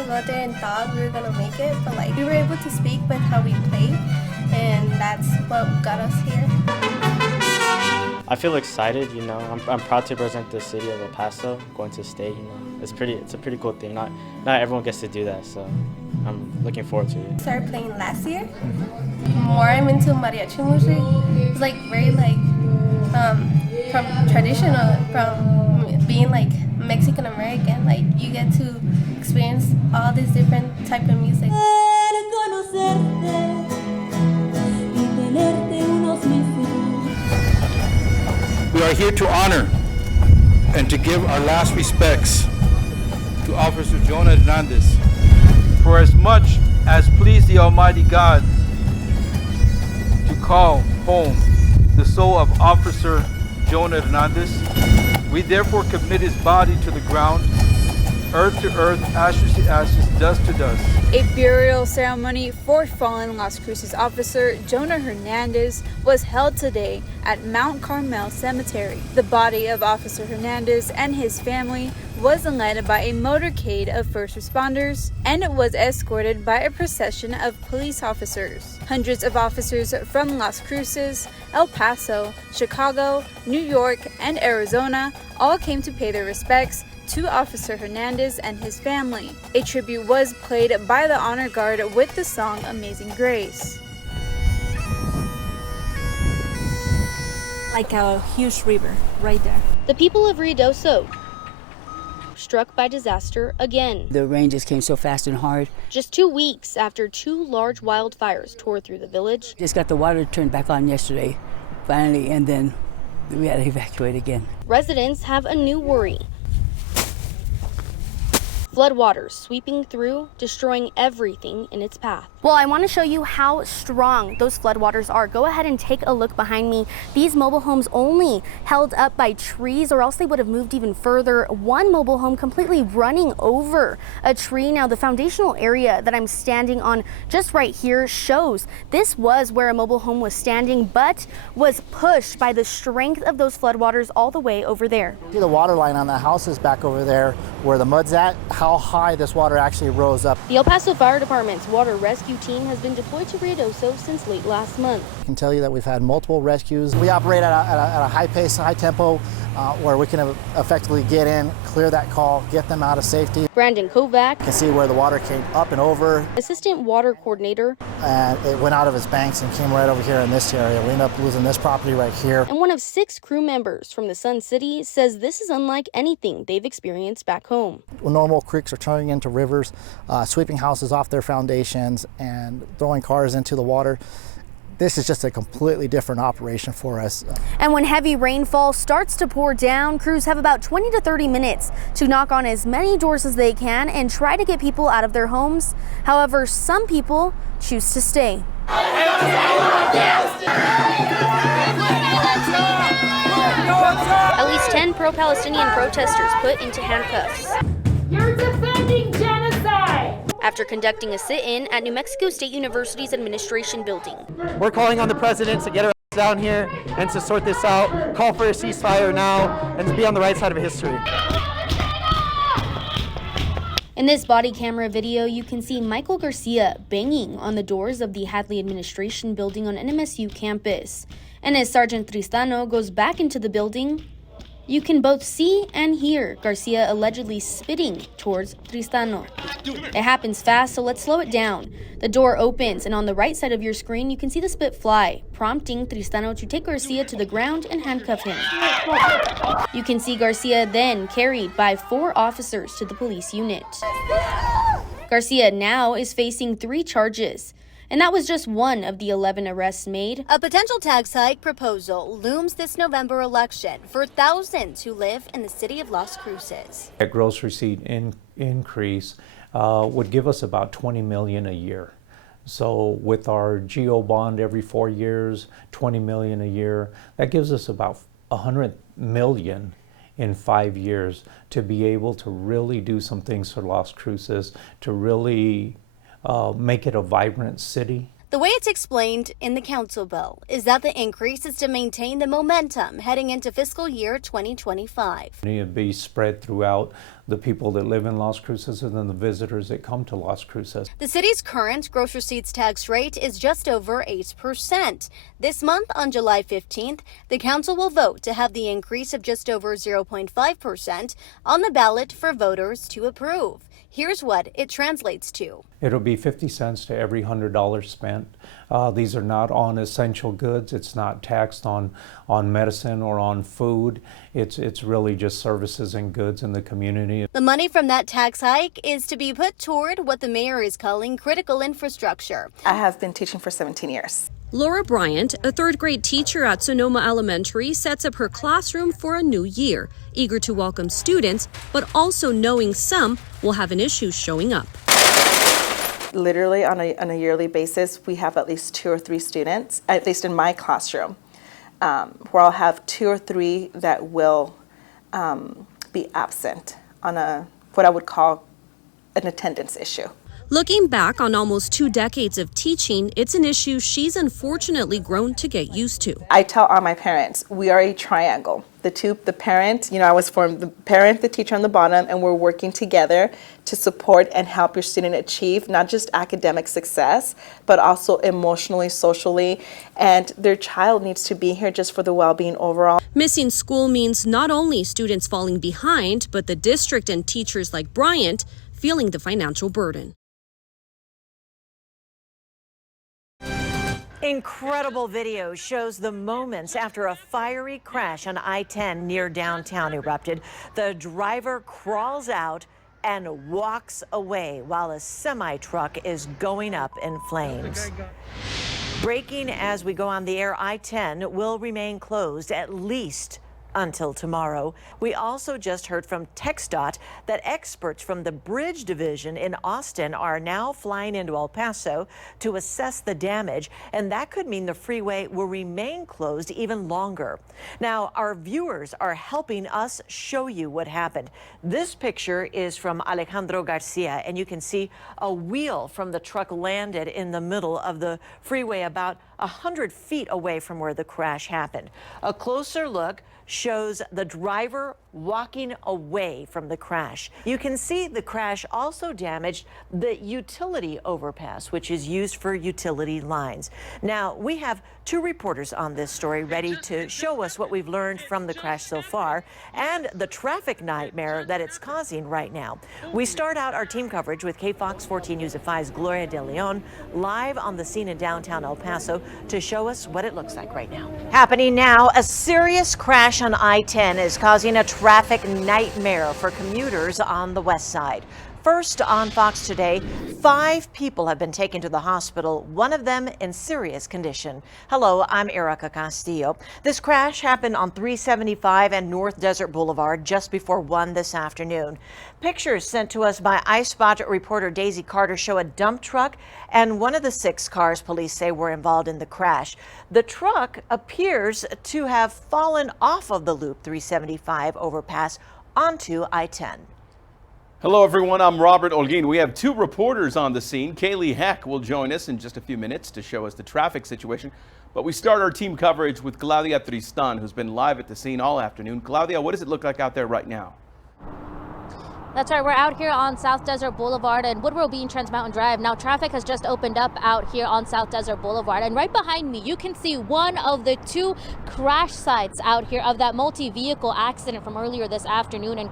gonna go out there and thought we were gonna make it, but like we were able to speak with how we played, and that's what got us here. I feel excited, you know. I'm proud to represent the city of El Paso, going to state, you know. It's a pretty cool thing. Not everyone gets to do that, so I'm looking forward to it. Started playing last year. More I'm into mariachi music. It's like very like from traditional, from being like Mexican American. Like you get to experience all these different type of music. We are here to honor and to give our last respects to Officer Jonah Hernandez. For as much as pleased the Almighty God to call home the soul of Officer Jonah Hernandez, we therefore commit his body to the ground, earth to earth, ashes to ashes, dust to dust. A burial ceremony for fallen Las Cruces officer Jonah Hernandez was held today at Mount Carmel Cemetery. The body of Officer Hernandez and his family was led by a motorcade of first responders, and it was escorted by a procession of police officers. Hundreds of officers from Las Cruces, El Paso, Chicago, New York, and Arizona all came to pay their respects to Officer Hernandez and his family. A tribute was played by the Honor Guard with the song Amazing Grace. Like a huge river right there. The people of Ruidoso struck by disaster again. The rain just came so fast and hard. Just 2 weeks after 2 large wildfires tore through the village. Just got the water turned back on yesterday, finally, and then we had to evacuate again. Residents have a new worry. Floodwaters sweeping through, destroying everything in its path. Well, I want to show you how strong those floodwaters are. Go ahead and take a look behind me. These mobile homes only held up by trees, or else they would have moved even further. One mobile home completely running over a tree. Now, the foundational area that I'm standing on just right here shows this was where a mobile home was standing, but was pushed by the strength of those floodwaters all the way over there. See the water line on the houses back over there where the mud's at, how high this water actually rose up. The El Paso Fire Department's water rescue team has been deployed to Ruidoso since late last month. I can tell you that we've had multiple rescues. We operate at a high pace, high tempo, where we can effectively get in, clear that call, get them out of safety. Brandon Kovac, You can see where the water came up and over. Assistant Water Coordinator, And it went out of its banks and came right over here in this area. We ended up losing this property right here. and one of 6 crew members from the Sun City says this is unlike anything they've experienced back home. Normal creeks are turning into rivers, sweeping houses off their foundations and throwing cars into the water. This is just a completely different operation for us. And when heavy rainfall starts to pour down, crews have about 20 to 30 minutes to knock on as many doors as they can and try to get people out of their homes. However, some people choose to stay. At least 10 pro-Palestinian protesters put into handcuffs. You're defending genocide! After conducting a sit-in at New Mexico State University's administration building. We're calling on the president to get our down here and to sort this out, call for a ceasefire now, and to be on the right side of history. In this body camera video, you can see Michael Garcia banging on the doors of the Hadley administration building on NMSU campus. And as Sergeant Tristano goes back into the building, you can both see and hear Garcia allegedly spitting towards Tristano. It happens fast, so let's slow it down. The door opens, and on the right side of your screen, you can see the spit fly, prompting Tristano to take Garcia to the ground and handcuff him. You can see Garcia then carried by 4 officers to the police unit. Garcia now is facing 3 charges. And that was just one of the 11 arrests made. A potential tax hike proposal looms this November election for thousands who live in the city of Las Cruces. A gross receipt increase would give us about $20 million a year. So with our GO bond every 4 years, $20 million a year, that gives us about $100 million in 5 years to be able to really do some things for Las Cruces, to really make it a vibrant city. The way it's explained in the council bill is that the increase is to maintain the momentum heading into fiscal year 2025. It'd be spread throughout the people that live in Las Cruces and then the visitors that come to Las Cruces. The city's current gross receipts tax rate is just over 8%. This month, on July 15th, the council will vote to have the increase of just over 0.5% on the ballot for voters to approve. Here's what it translates to. It'll be 50 cents to every $100 spent. These are not on essential goods. It's not taxed on medicine or on food. It's really just services and goods in the community. The money from that tax hike is to be put toward what the mayor is calling critical infrastructure. I have been teaching for 17 years. Laura Bryant, a third-grade teacher at Sonoma Elementary, sets up her classroom for a new year, eager to welcome students, but also knowing some will have an issue showing up. Literally on a yearly basis, we have at least 2 or 3 students, at least in my classroom, where I'll have 2 or 3 that will be absent on what I would call an attendance issue. Looking back on almost 2 decades of teaching, it's an issue she's unfortunately grown to get used to. I tell all my parents, we are a triangle. The parent, I was formed the parent, the teacher on the bottom, and we're working together to support and help your student achieve not just academic success, but also emotionally, socially, and their child needs to be here just for the well-being overall. Missing school means not only students falling behind, but the district and teachers like Bryant feeling the financial burden. Incredible video shows the moments after a fiery crash on I-10 near downtown erupted. The driver crawls out and walks away while a semi-truck is going up in flames. Breaking as we go on the air, I-10 will remain closed at least until tomorrow. We also just heard from TxDOT that experts from the Bridge Division in Austin are now flying into El Paso to assess the damage, and that could mean the freeway will remain closed even longer. Now, our viewers are helping us show you what happened. This picture is from Alejandro Garcia, and you can see a wheel from the truck landed in the middle of the freeway about 100 feet away from where the crash happened. A closer look shows the driver walking away from the crash. You can see the crash also damaged the utility overpass, which is used for utility lines. Now, we have 2 reporters on this story ready to show us what we've learned from the crash so far and the traffic nightmare that it's causing right now. We start out our team coverage with KFOX 14 News at 5's Gloria De Leon live on the scene in downtown El Paso to show us what it looks like right now. Happening now, a serious crash on I-10 is causing a traffic nightmare for commuters on the west side. First on Fox today, 5 people have been taken to the hospital, one of them in serious condition. Hello, I'm Erica Castillo. This crash happened on 375 and North Desert Boulevard just before 1 this afternoon. Pictures sent to us by iSpot reporter Daisy Carter show a dump truck and one of the 6 cars police say were involved in the crash. The truck appears to have fallen off of the Loop 375 overpass onto I-10. Hello everyone, I'm Robert Olguin. We have 2 reporters on the scene. Kaylee Heck will join us in just a few minutes to show us the traffic situation. But we start our team coverage with Claudia Tristan, who's been live at the scene all afternoon. Claudia, what does it look like out there right now? That's right, we're out here on South Desert Boulevard and Woodrow Bean Trans Mountain Drive. Now traffic has just opened up out here on South Desert Boulevard, and right behind me you can see one of the 2 crash sites out here of that multi-vehicle accident from earlier this afternoon. And